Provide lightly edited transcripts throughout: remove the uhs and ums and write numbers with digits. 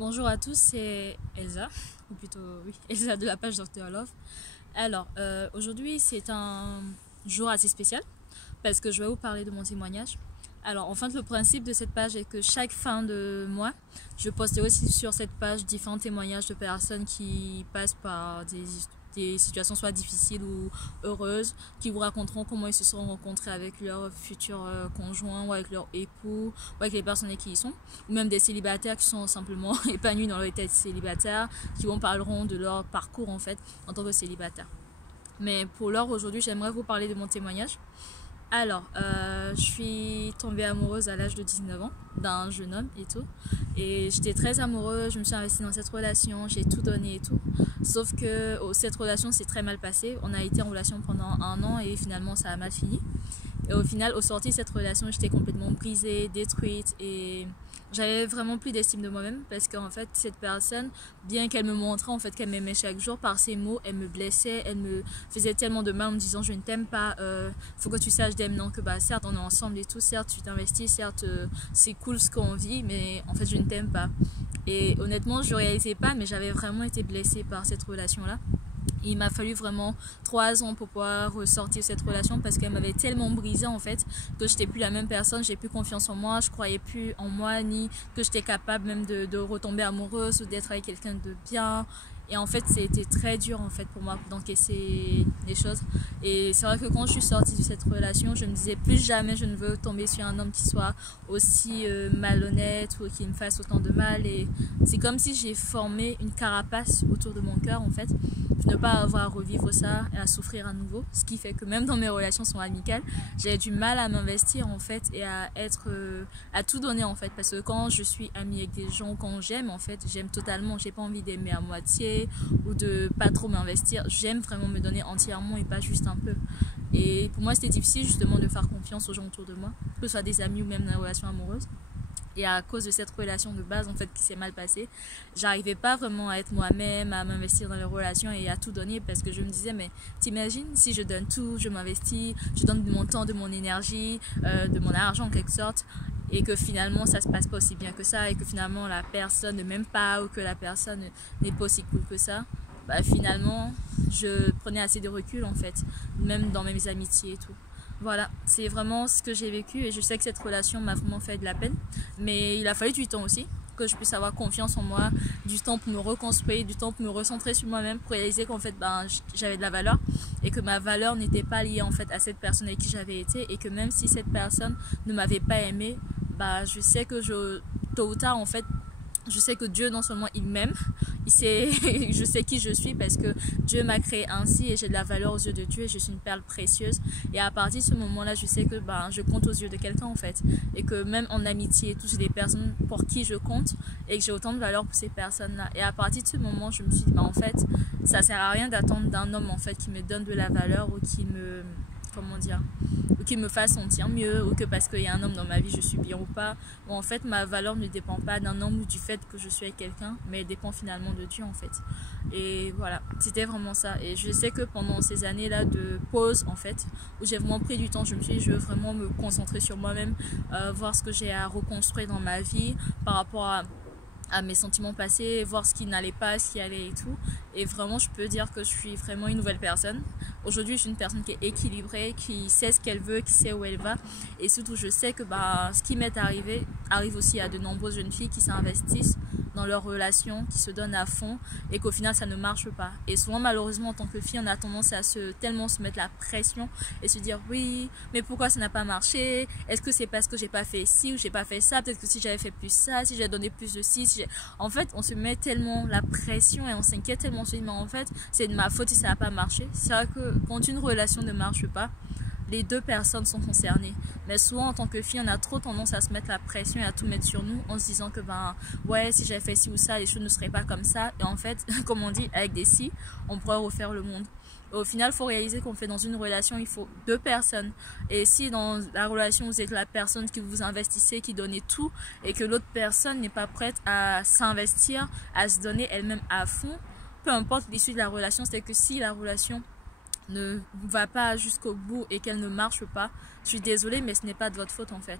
Bonjour à tous, c'est Elsa, ou plutôt oui, Elsa de la page Dr Love. Alors, aujourd'hui c'est un jour assez spécial parce que je vais vous parler de mon témoignage. Alors, en fait, le principe de cette page est que chaque fin de mois, je posterai aussi sur cette page différents témoignages de personnes qui passent par des situations soit difficiles ou heureuses, qui vous raconteront comment ils se sont rencontrés avec leur futur conjoint ou avec leur époux ou avec les personnes avec qui ils sont, ou même des célibataires qui sont simplement épanouis dans leur état de célibataire, qui vous parleront de leur parcours en fait en tant que célibataire. Mais pour l'heure aujourd'hui, j'aimerais vous parler de mon témoignage. Alors, je suis tombée amoureuse à l'âge de 19 ans d'un jeune homme et tout. Et j'étais très amoureuse, je me suis investie dans cette relation, j'ai tout donné et tout. Sauf que cette relation s'est très mal passée. On a été en relation pendant 1 an et finalement ça a mal fini. Et au final, au sortir de cette relation, j'étais complètement brisée, détruite et j'avais vraiment plus d'estime de moi-même parce qu'en fait, cette personne, bien qu'elle me montrait en fait qu'elle m'aimait chaque jour, par ses mots, elle me blessait, elle me faisait tellement de mal en me disant je ne t'aime pas, faut que tu saches dès maintenant que bah certes on est ensemble et tout, certes tu t'investis, certes c'est cool ce qu'on vit, mais en fait je ne t'aime pas. Et honnêtement, je ne réalisais pas, mais j'avais vraiment été blessée par cette relation-là. Il m'a fallu vraiment 3 ans pour pouvoir ressortir cette relation parce qu'elle m'avait tellement brisée en fait que j'étais plus la même personne, j'ai plus confiance en moi, je croyais plus en moi ni que j'étais capable même de retomber amoureuse ou d'être avec quelqu'un de bien. Et en fait, c'était très dur en fait pour moi d'encaisser les choses. Et c'est vrai que quand je suis sortie de cette relation, je me disais plus jamais je ne veux tomber sur un homme qui soit aussi malhonnête ou qui me fasse autant de mal. Et c'est comme si j'ai formé une carapace autour de mon cœur en fait. Ne pas avoir à revivre ça et à souffrir à nouveau. Ce qui fait que même dans mes relations sont amicales, j'ai du mal à m'investir en fait et à être à tout donner en fait parce que quand je suis amie avec des gens, quand j'aime en fait, j'aime totalement, j'ai pas envie d'aimer à moitié ou de pas trop m'investir, j'aime vraiment me donner entièrement et pas juste un peu. Et pour moi c'était difficile justement de faire confiance aux gens autour de moi, que ce soit des amis ou même dans les relations amoureuses. Et à cause de cette relation de base en fait qui s'est mal passée, j'arrivais pas vraiment à être moi-même, à m'investir dans les relations et à tout donner parce que je me disais mais t'imagines si je donne tout, je m'investis, je donne de mon temps, de mon énergie, de mon argent en quelque sorte et que finalement ça se passe pas aussi bien que ça et que finalement la personne ne m'aime pas ou que la personne n'est pas aussi cool que ça. Bah finalement je prenais assez de recul en fait, même dans mes amitiés et tout. Voilà, c'est vraiment ce que j'ai vécu et je sais que cette relation m'a vraiment fait de la peine. Mais il a fallu du temps aussi, que je puisse avoir confiance en moi, du temps pour me reconstruire, du temps pour me recentrer sur moi-même, pour réaliser qu'en fait j'avais de la valeur et que ma valeur n'était pas liée en fait à cette personne avec qui j'avais été et que même si cette personne ne m'avait pas aimée, bah je sais que tôt ou tard en fait je sais que Dieu non seulement il m'aime, je sais qui je suis parce que Dieu m'a créé ainsi et j'ai de la valeur aux yeux de Dieu et je suis une perle précieuse. Et à partir de ce moment-là, je sais que je compte aux yeux de quelqu'un en fait. Et que même en amitié, toutes des personnes pour qui je compte et que j'ai autant de valeur pour ces personnes-là. Et à partir de ce moment, je me suis dit, en fait, ça sert à rien d'attendre d'un homme en fait qui me donne de la valeur ou qui me... comment dire, ou qui me fasse sentir mieux, ou que parce qu'il y a un homme dans ma vie je suis bien ou pas, ou en fait ma valeur ne dépend pas d'un homme ou du fait que je suis avec quelqu'un, mais elle dépend finalement de Dieu en fait. Et voilà, c'était vraiment ça. Et je sais que pendant ces années là de pause en fait, où j'ai vraiment pris du temps, je me suis dit je veux vraiment me concentrer sur moi-même, voir ce que j'ai à reconstruire dans ma vie par rapport à mes sentiments passés, voir ce qui n'allait pas, ce qui allait et tout. Et vraiment, je peux dire que je suis vraiment une nouvelle personne. Aujourd'hui, je suis une personne qui est équilibrée, qui sait ce qu'elle veut, qui sait où elle va. Et surtout, je sais que ce qui m'est arrivé arrive aussi à de nombreuses jeunes filles qui s'investissent dans leurs relations, qui se donnent à fond et qu'au final, ça ne marche pas. Et souvent, malheureusement, en tant que fille, on a tendance à tellement se mettre la pression et se dire oui, mais pourquoi ça n'a pas marché? Est-ce que c'est parce que j'ai pas fait ci ou j'ai pas fait ça? Peut-être que si j'avais fait plus ça, si j'avais donné plus de ci, en fait, on se met tellement la pression et on s'inquiète tellement, on se dit, mais en fait, c'est de ma faute si ça n'a pas marché. C'est vrai que quand une relation ne marche pas, les deux personnes sont concernées. Mais souvent, en tant que fille, on a trop tendance à se mettre la pression et à tout mettre sur nous en se disant que, ouais, si j'avais fait ci ou ça, les choses ne seraient pas comme ça. Et en fait, comme on dit, avec des si, on pourrait refaire le monde. Au final, il faut réaliser qu'on fait dans une relation, il faut 2 personnes. Et si dans la relation, vous êtes la personne qui vous investissez, qui donnez tout, et que l'autre personne n'est pas prête à s'investir, à se donner elle-même à fond, peu importe l'issue de la relation, c'est que si la relation ne va pas jusqu'au bout et qu'elle ne marche pas, je suis désolée, mais ce n'est pas de votre faute en fait.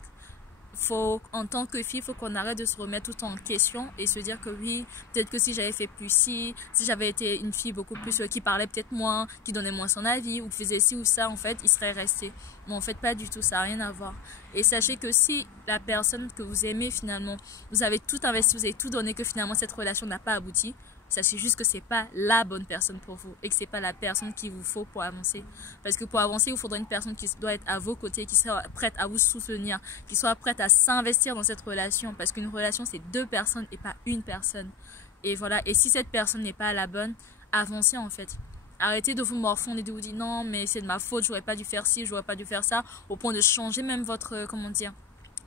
en tant que fille, il faut qu'on arrête de se remettre tout en question et se dire que oui, peut-être que si j'avais fait plus si j'avais été une fille beaucoup plus qui parlait peut-être moins, qui donnait moins son avis ou qui faisait ci ou ça, en fait, il serait resté. Mais en fait, pas du tout, ça n'a rien à voir. Et sachez que si la personne que vous aimez finalement, vous avez tout investi, vous avez tout donné, que finalement cette relation n'a pas abouti, sachez juste que c'est pas la bonne personne pour vous et que c'est pas la personne qu'il vous faut pour avancer. Parce que pour avancer, il vous faudra une personne qui doit être à vos côtés, qui soit prête à vous soutenir, qui soit prête à s'investir dans cette relation. Parce qu'une relation, c'est 2 personnes et pas une personne. Et voilà. Et si cette personne n'est pas la bonne, avancez en fait. Arrêtez de vous morfondre et de vous dire non, mais c'est de ma faute, j'aurais pas dû faire ci, j'aurais pas dû faire ça, au point de changer même votre, comment dire,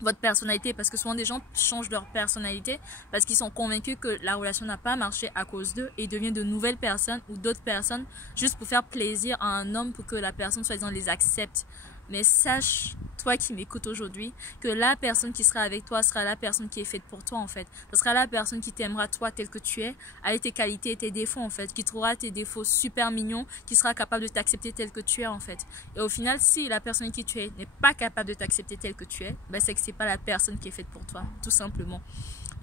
votre personnalité, parce que souvent des gens changent leur personnalité parce qu'ils sont convaincus que la relation n'a pas marché à cause d'eux et deviennent de nouvelles personnes ou d'autres personnes juste pour faire plaisir à un homme pour que la personne soi-disant les accepte. Mais sache, toi qui m'écoutes aujourd'hui, que la personne qui sera avec toi sera la personne qui est faite pour toi en fait. Ce sera la personne qui t'aimera toi tel que tu es, avec tes qualités et tes défauts en fait, qui trouvera tes défauts super mignons, qui sera capable de t'accepter tel que tu es en fait. Et au final, si la personne qui tu es n'est pas capable de t'accepter tel que tu es, ben c'est que c'est pas la personne qui est faite pour toi, tout simplement.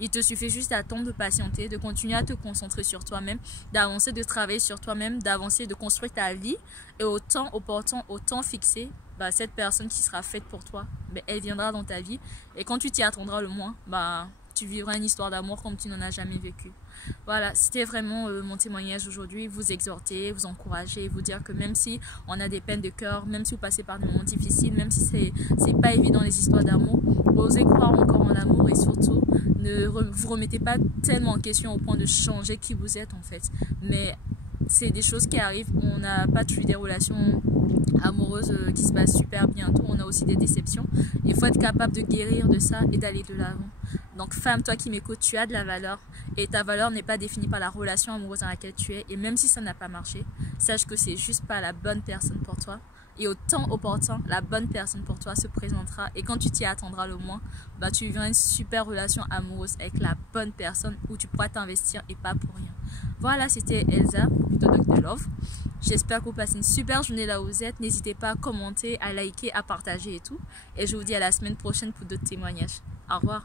Il te suffit juste d'attendre, de patienter, de continuer à te concentrer sur toi-même, d'avancer, de travailler sur toi-même, d'avancer, de construire ta vie. Et au temps opportun, au temps fixé, bah, cette personne qui sera faite pour toi, bah, elle viendra dans ta vie. Et quand tu t'y attendras le moins, bah, tu vivras une histoire d'amour comme tu n'en as jamais vécu. Voilà, c'était vraiment mon témoignage aujourd'hui. Vous exhorter, vous encourager, vous dire que même si on a des peines de cœur, même si vous passez par des moments difficiles, même si c'est pas évident les histoires d'amour, osez croire encore en l'amour et surtout ne vous remettez pas tellement en question au point de changer qui vous êtes en fait. Mais c'est des choses qui arrivent. On n'a pas toujours des relations amoureuses qui se passent super bientôt. On a aussi des déceptions. Il faut être capable de guérir de ça et d'aller de l'avant. Donc femme, toi qui m'écoutes, tu as de la valeur et ta valeur n'est pas définie par la relation amoureuse dans laquelle tu es. Et même si ça n'a pas marché, sache que c'est juste pas la bonne personne pour toi. Et au temps opportun, la bonne personne pour toi se présentera. Et quand tu t'y attendras le moins, bah, tu vivras une super relation amoureuse avec la bonne personne où tu pourras t'investir et pas pour rien. Voilà, c'était Elsa, ou plutôt Dr. Love. J'espère que vous passez une super journée là où vous êtes. N'hésitez pas à commenter, à liker, à partager et tout. Et je vous dis à la semaine prochaine pour d'autres témoignages. Au revoir.